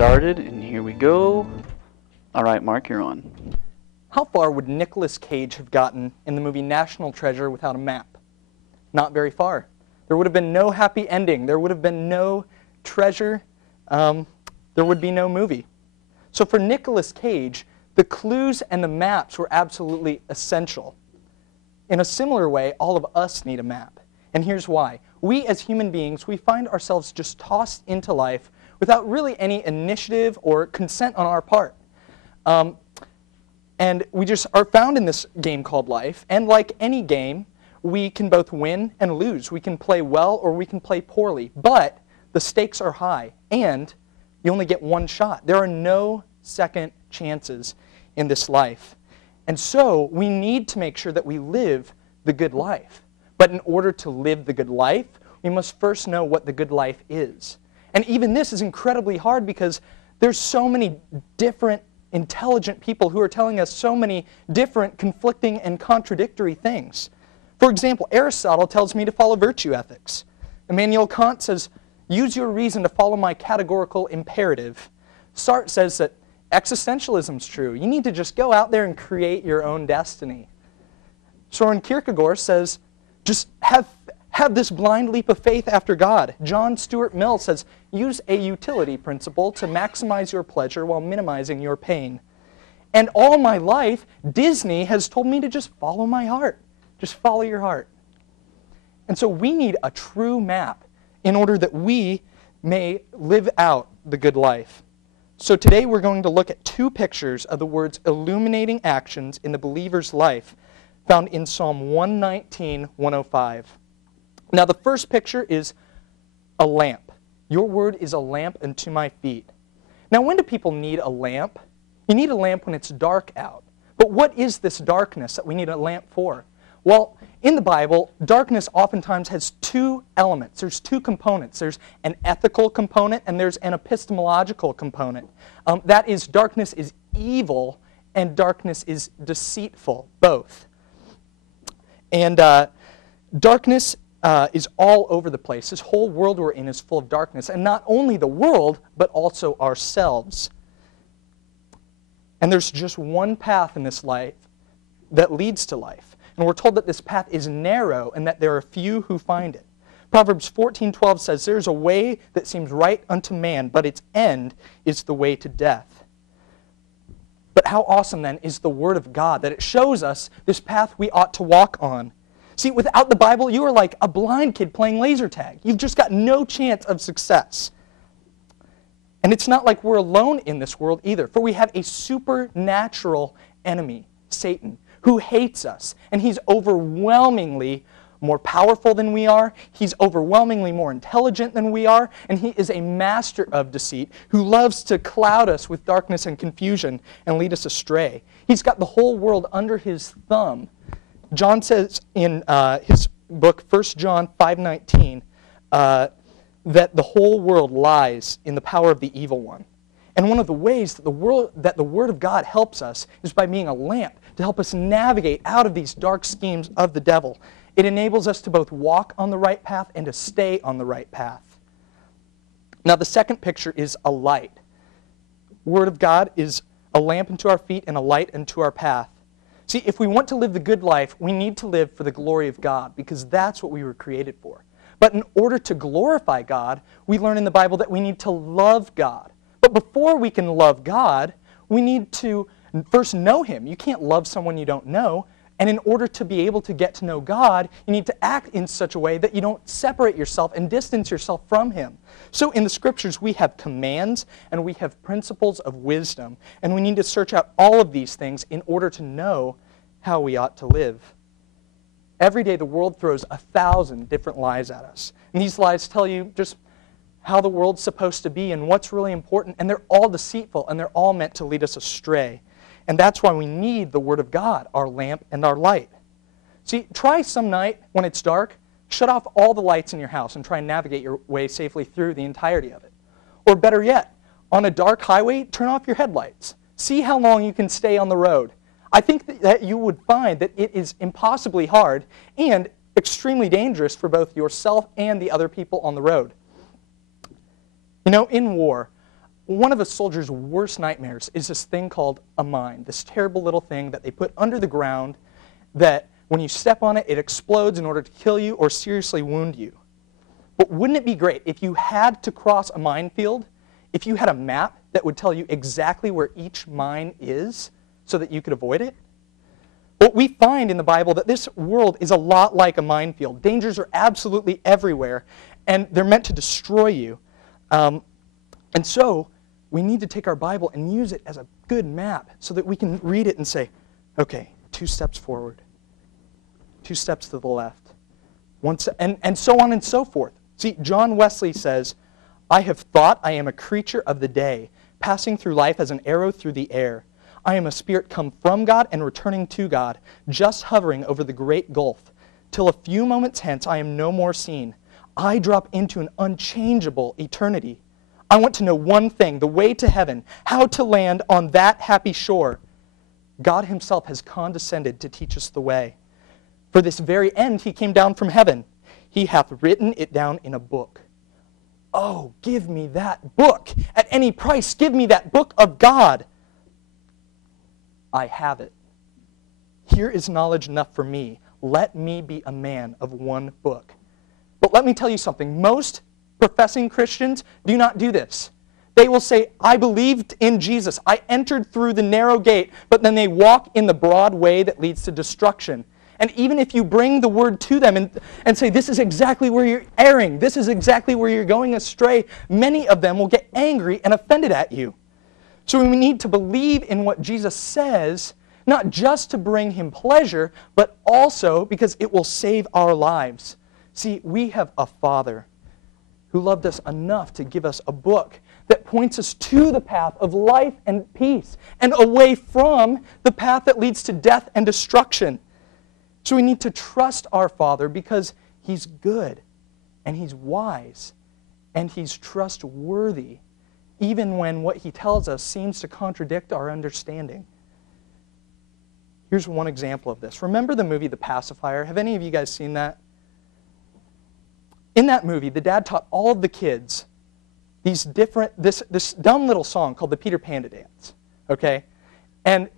started, and here we go. All right, Mark, you're on. How far would Nicolas Cage have gotten in the movie National Treasure without a map? Not very far. There would have been no happy ending. There would have been no treasure. There would be no movie. So for Nicolas Cage, the clues and the maps were absolutely essential. In a similar way, all of us need a map. And here's why. We as human beings, we find ourselves just tossed into life without really any initiative or consent on our part. And we just are found in this game called life. And like any game, we can both win and lose. We can play well or we can play poorly. But the stakes are high, and you only get one shot. There are no second chances in this life. And so we need to make sure that we live the good life. But in order to live the good life, we must first know what the good life is. And even this is incredibly hard because there's so many different intelligent people who are telling us so many different conflicting and contradictory things. For example, Aristotle tells me to follow virtue ethics. Immanuel Kant says, use your reason to follow my categorical imperative. Sartre says that existentialism is true. You need to just go out there and create your own destiny. Soren Kierkegaard says, just have this blind leap of faith after God. John Stuart Mill says, use a utility principle to maximize your pleasure while minimizing your pain. And all my life, Disney has told me to just follow my heart. Just follow your heart. And so we need a true map in order that we may live out the good life. So today we're going to look at two pictures of the words illuminating actions in the believer's life found in Psalm 119, 105. Now the first picture is a lamp. Your word is a lamp unto my feet. Now when do people need a lamp? You need a lamp when it's dark out. But what is this darkness that we need a lamp for? Well, in the Bible, darkness oftentimes has two elements. There's two components. There's an ethical component and there's an epistemological component. That is, darkness is evil and darkness is deceitful, both. And darkness is all over the place. This whole world we're in is full of darkness. And not only the world, but also ourselves. And there's just one path in this life that leads to life. And we're told that this path is narrow and that there are few who find it. Proverbs 14:12 says, there's a way that seems right unto man, but its end is the way to death. But how awesome then is the Word of God, that it shows us this path we ought to walk on. See, without the Bible, you are like a blind kid playing laser tag. You've just got no chance of success. And it's not like we're alone in this world either, for we have a supernatural enemy, Satan, who hates us. And he's overwhelmingly more powerful than we are. He's overwhelmingly more intelligent than we are. And he is a master of deceit who loves to cloud us with darkness and confusion and lead us astray. He's got the whole world under his thumb. John says in his book, 1 John 5:19, that the whole world lies in the power of the evil one. And one of the ways that the Word of God helps us is by being a lamp to help us navigate out of these dark schemes of the devil. It enables us to both walk on the right path and to stay on the right path. Now the second picture is a light. Word of God is a lamp unto our feet and a light unto our path. See, if we want to live the good life, we need to live for the glory of God, because that's what we were created for. But in order to glorify God, we learn in the Bible that we need to love God. But before we can love God, we need to first know Him. You can't love someone you don't know. And in order to be able to get to know God, you need to act in such a way that you don't separate yourself and distance yourself from Him. So in the Scriptures, we have commands and we have principles of wisdom. And we need to search out all of these things in order to know how we ought to live. Every day the world throws 1,000 different lies at us. And these lies tell you just how the world's supposed to be and what's really important. And they're all deceitful and they're all meant to lead us astray. And that's why we need the Word of God, our lamp and our light. See, try some night when it's dark, shut off all the lights in your house and try and navigate your way safely through the entirety of it. Or better yet, on a dark highway, turn off your headlights. See how long you can stay on the road. I think that you would find that it is impossibly hard and extremely dangerous for both yourself and the other people on the road. You know, in war, one of a soldier's worst nightmares is this thing called a mine, this terrible little thing that they put under the ground that when you step on it, it explodes in order to kill you or seriously wound you. But wouldn't it be great if you had to cross a minefield, if you had a map that would tell you exactly where each mine is so that you could avoid it? What we find in the Bible that this world is a lot like a minefield. Dangers are absolutely everywhere, and they're meant to destroy you. And so we need to take our Bible and use it as a good map so that we can read it and say, okay, 2 steps forward, 2 steps to the left, and so on and so forth. See, John Wesley says, I have thought I am a creature of the day, passing through life as an arrow through the air. I am a spirit come from God and returning to God, just hovering over the great gulf. Till a few moments hence I am no more seen. I drop into an unchangeable eternity. I want to know one thing, the way to heaven, how to land on that happy shore. God himself has condescended to teach us the way. For this very end he came down from heaven. He hath written it down in a book. Oh, give me that book. At any price, give me that book of God. I have it. Here is knowledge enough for me. Let me be a man of one book. But let me tell you something. Most professing Christians do not do this. They will say, I believed in Jesus. I entered through the narrow gate, but then they walk in the broad way that leads to destruction. And even if you bring the word to them and say, this is exactly where you're erring, this is exactly where you're going astray, many of them will get angry and offended at you. So we need to believe in what Jesus says, not just to bring him pleasure, but also because it will save our lives. See, we have a Father who loved us enough to give us a book that points us to the path of life and peace and away from the path that leads to death and destruction. So we need to trust our Father because he's good and he's wise and he's trustworthy, even when what he tells us seems to contradict our understanding. Here's one example of this. Remember the movie The Pacifier? Have any of you guys seen that? In that movie, the dad taught all of the kids this dumb little song called the Peter Panda Dance. Okay? And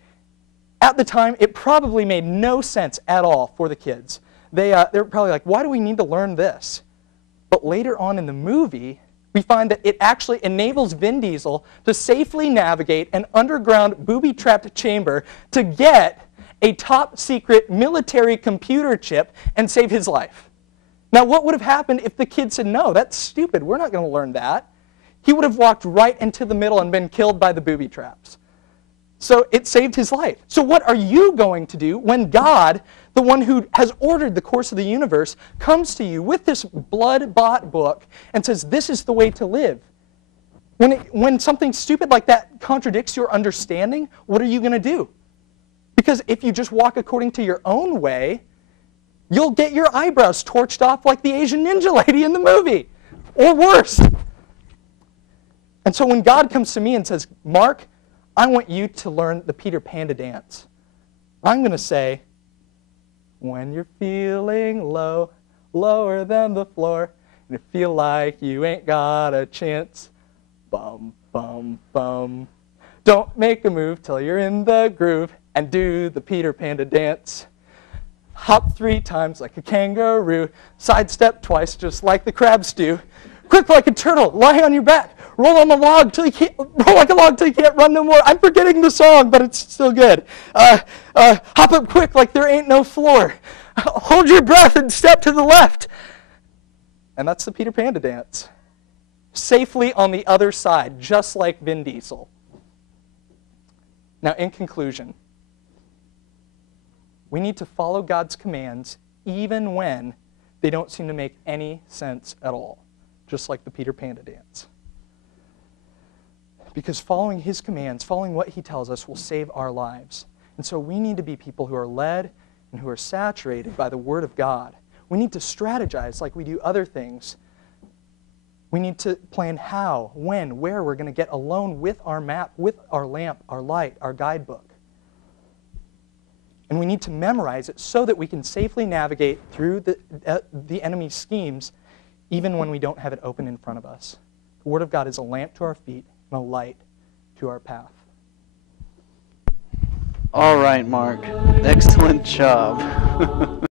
at the time, it probably made no sense at all for the kids. They were probably like, why do we need to learn this? But later on in the movie, we find that it actually enables Vin Diesel to safely navigate an underground booby-trapped chamber to get a top-secret military computer chip and save his life. Now, what would have happened if the kid said, no, that's stupid, we're not going to learn that? He would have walked right into the middle and been killed by the booby traps. So it saved his life. So what are you going to do when God, the one who has ordered the course of the universe, comes to you with this blood-bought book and says, this is the way to live? When something stupid like that contradicts your understanding, what are you going to do? Because if you just walk according to your own way, you'll get your eyebrows torched off like the Asian ninja lady in the movie, or worse. And so when God comes to me and says, Mark, I want you to learn the Peter Panda dance, I'm going to say, when you're feeling low, lower than the floor, and you feel like you ain't got a chance, bum, bum, bum. Don't make a move till you're in the groove and do the Peter Panda dance. Hop 3 times like a kangaroo, sidestep twice just like the crabs do. Quick like a turtle, lie on your back, roll on the log till you can't roll like a log till you can't run no more. I'm forgetting the song, but it's still good. Hop up quick like there ain't no floor. Hold your breath and step to the left. And that's the Peter Panda dance. Safely on the other side, just like Vin Diesel. Now, in conclusion, we need to follow God's commands even when they don't seem to make any sense at all, just like the Peter Panda dance. Because following his commands, following what he tells us, will save our lives. And so we need to be people who are led and who are saturated by the Word of God. We need to strategize like we do other things. We need to plan how, when, where we're going to get alone with our map, with our lamp, our light, our guidebook. And we need to memorize it so that we can safely navigate through the enemy's schemes even when we don't have it open in front of us. The Word of God is a lamp to our feet and a light to our path. All right, Mark. Excellent job.